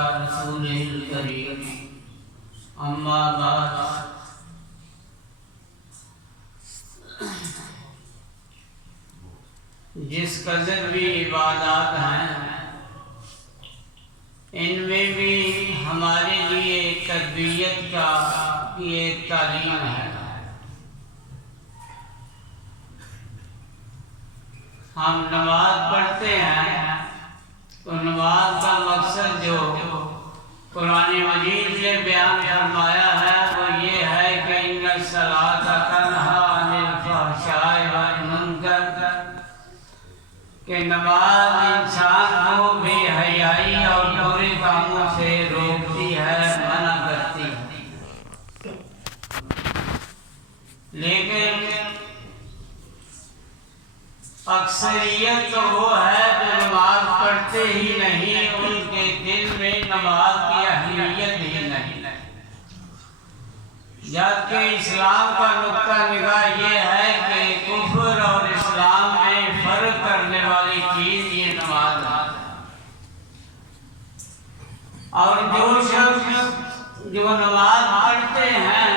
رسوله الكريم اما بعد جس قدر بھی عبادات ہیں ان میں بھی ہمارے لیے تربیت کا ایک تعلیم ہے۔ ہم نماز پڑھتے ہیں تو نماز کا مقصد جو قرآن مجید نے بیان فرمایا ہے وہ یہ ہے کہ ان الصلاۃ تنہی عن الفحشاء والمنکر، کہ نماز انسان کو بے حیائی اور برے کاموں سے روکتی ہے، منع کرتی ہے۔ لیکن اکثریت تو وہ ہے جو نماز پڑھتے ہی نہیں، ان کے دل میں نماز کی اہمیت ہی نہیں، جبکہ اسلام کا نقطہ نگاہ یہ ہے کہ کفر اور اسلام میں فرق کرنے والی چیز یہ نماز ہے۔ اور جو شخص جو نماز پڑھتے ہیں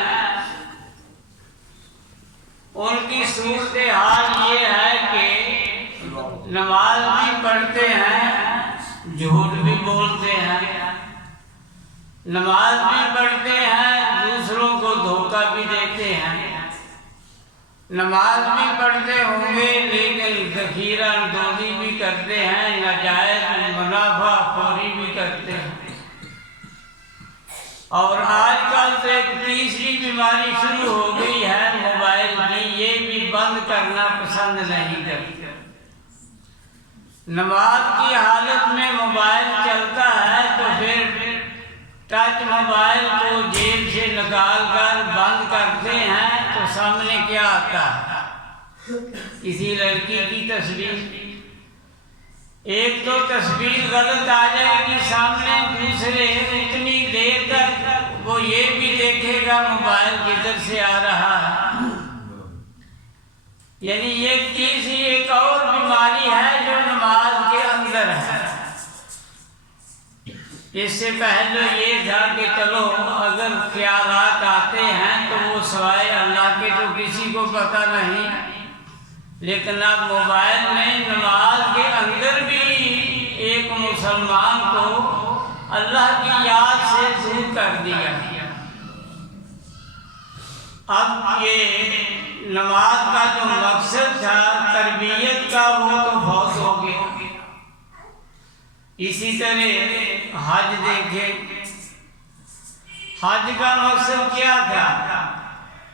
ان کی صورتحال یہ ہے کہ نماز بھی پڑھتے ہیں، جھوٹ بھی بولتے ہیں، نماز بھی پڑھتے ہیں، دوسروں کو دھوکہ بھی دیتے ہیں، نماز بھی پڑھتے ہوں گے لیکن ذخیرہ اندوزی بھی کرتے ہیں، ناجائز منافع خوری بھی کرتے ہیں۔ اور آج کل تو ایک تیسری بیماری شروع ہو گئی ہے موبائل کی، یہ بھی بند کرنا پسند نہیں کرتے۔ نماز کی حالت میں موبائل چلتا ہے تو پھر ٹچ موبائل کو جیب سے نکال کر بند کرتے ہیں تو سامنے کیا آتا ہے؟ کسی لڑکی کی تصویر۔ ایک تو تصویر غلط آ جائے گی سامنے، دوسرے اتنی دیر تک وہ یہ بھی دیکھے گا موبائل کدھر سے آ رہا ہے۔ یعنی یہ تیسری ایک اور بیماری ہے جو نماز کے اندر ہے۔ اس سے پہلے یہ تھا کہ چلو اگر خیالات آتے ہیں تو وہ سوائے اللہ کے تو کسی کو پتہ نہیں، لیکن اب موبائل میں نماز کے اندر بھی ایک مسلمان کو اللہ کی یاد سے دور کر دیا۔ اب یہ نماز کا جو مقصد تھا تربیت کا وہ تو بہت ہو گیا۔ اسی طرح حج دیکھیں، حج کا مقصد کیا تھا؟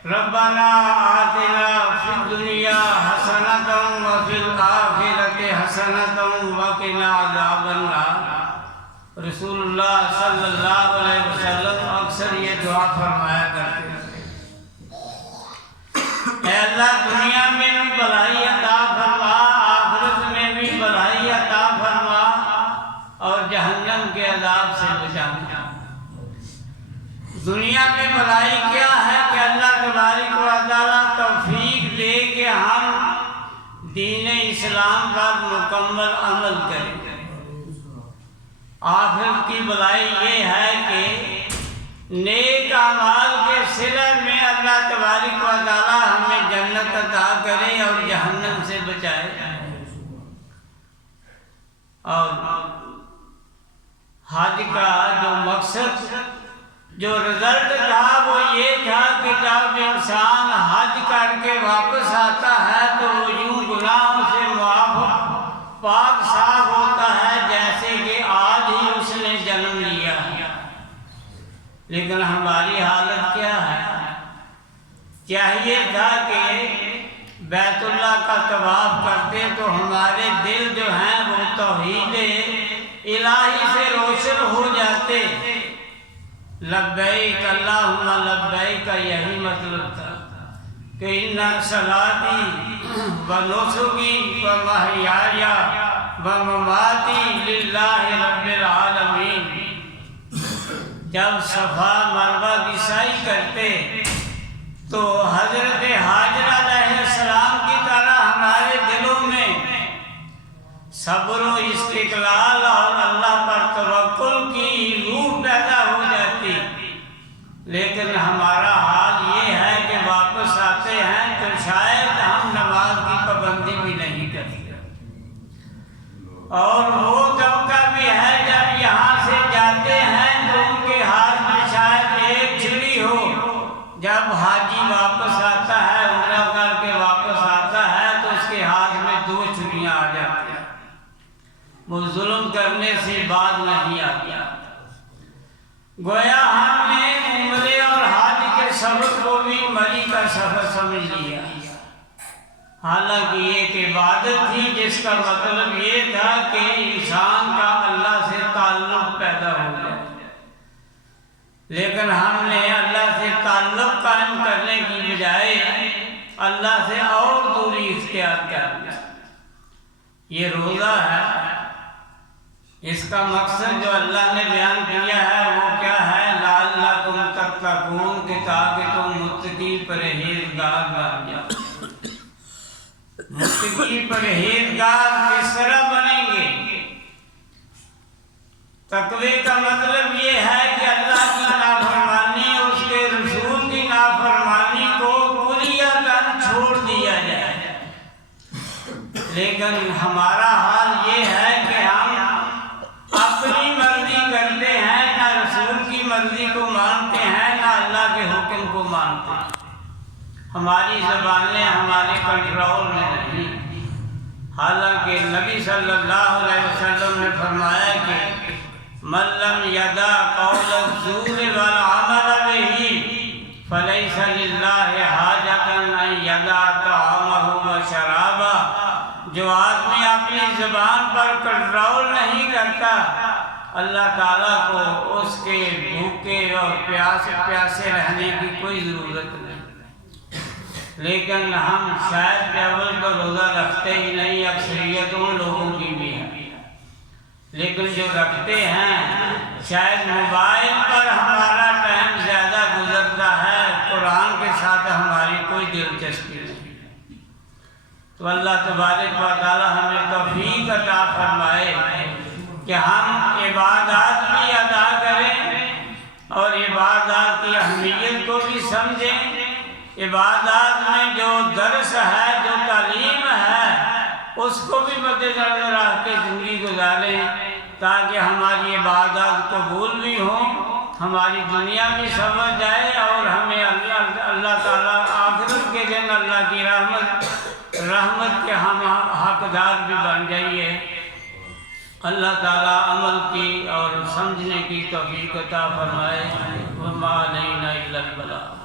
ربنا آتنا فی الدنیا حسنۃ وفی الآخرۃ حسنۃ وقنا عذاب النار۔ رسول اللہ صلی اللہ علیہ وسلم اکثر یہ دعا فرمایا کرتے تھے، اے اللہ دنیا میں بھی بھلائی عطا فرما، آخرت میں بھی بھلائی عطا فرما، اور جہنم کے عذاب سے بچانا۔ دنیا میں بھلائی کیا ہے کہ اللہ تبارک و تعالیٰ توفیق دے کہ ہم دین اسلام پر مکمل عمل کریں۔ آخرت کی بھلائی یہ ہے کہ نیک اعمال کے صلہ میں اللہ تبارک و تعالیٰ ہمیں جنت عطا کرے اور جہنم سے بچائے۔ اور حج کا جو مقصد جو رزلٹ تھا وہ یہ تھا کہ جب انسان حج کر کے واپس آتا ہے تو وہ یوں گناہوں سے معاف پاک صاف ہوتا ہے جیسے کہ آج ہی اس نے جنم لیا ہے۔ لیکن ہماری حالت کیا ہے؟ چاہیے تھا کہ بیت اللہ کا طواف کرتے تو ہمارے دل جو ہیں وہ توحید الہی سے روشن ہو جاتے۔ لبیک اللہم لبیک کا یہی مطلب تھا کہ ان صلاتی و نسکی و محیای و مماتی للہ رب العالمین۔ جب صفا مروہ کی سعی کرتے تو حضرت حاجرہ علیہ السلام کی طرح ہمارے دلوں میں صبر و استقلال اور اللہ پر توکل کی نہیں آتا۔ گویا ہم نے عمرے اور حج کے سفر کو بھی مری کا سفر سمجھ لیا، حالانکہ یہ ایک عبادت تھی جس کا مطلب یہ تھا کہ انسان کا اللہ سے تعلق پیدا ہو جائے، لیکن ہم نے اللہ سے تعلق قائم کرنے کی بجائے اللہ سے اور دوری اختیار کر لی۔ یہ روزہ ہے، اس کا مقصد جو اللہ نے بیان کیا ہے وہ کیا ہے؟ لعلکم تتقون، کہ تاکہ تم متقی پرہیزگار بن جاؤ۔ متقی پرہیزگار کس طرح بنیں گے؟ تقوی کا مطلب یہ ہے کہ اللہ کی نافرمانی، اس کے رسول کی نافرمانی کو کلیتاً چھوڑ دیا جائے۔ لیکن ہمارا حال یہ ہے کہ ہم اپنی مرضی کرتے ہیں، نہ رسول کی مرضی کو مانتے ہیں، نہ اللہ کے حکم کو مانتے ہیں۔ ہماری زبانیں ہمارے کنٹرول میں نہیں، حالانکہ نبی صلی اللہ علیہ وسلم نے فرمایا کہ من لم یدع قول الزور والعمل به فلیس للہ حاجۃ ان یدع طعامہ وشرابہ۔ جو آدمی اپنی زبان پر کنٹرول نہیں کرتا، اللہ تعالیٰ کو اس کے بھوکے اور پیاسے رہنے کی کوئی ضرورت نہیں۔ لیکن ہم شاید اول کا روزہ رکھتے ہی نہیں، اکثریت ان لوگوں کی بھی ہے، لیکن جو رکھتے ہیں شاید موبائل پر ہمارا ٹائم زیادہ گزرتا ہے، قرآن کے ساتھ ہماری کوئی دلچسپی نہیں۔ تو اللہ تبارک و تعالی ہمیں توفیق عطا فرمائے کہ ہم عبادات بھی ادا کریں اور عبادات کی اہمیت کو بھی سمجھیں، عبادات میں جو درس ہے، جو تعلیم ہے، اس کو بھی مد نظر رکھ کے زندگی گزاریں، تاکہ ہماری عبادات قبول بھی ہوں، ہماری دنیا بھی سمجھ جائے اور ہمیں اللہ تعالیٰ آخرت کے دن اللہ کی رحمت کے ہم حقدار بھی بن جائیے۔ اللہ تعالیٰ عمل کی اور سمجھنے کی توفیق عطا فرمائے۔ وما علینا الا البلاغ۔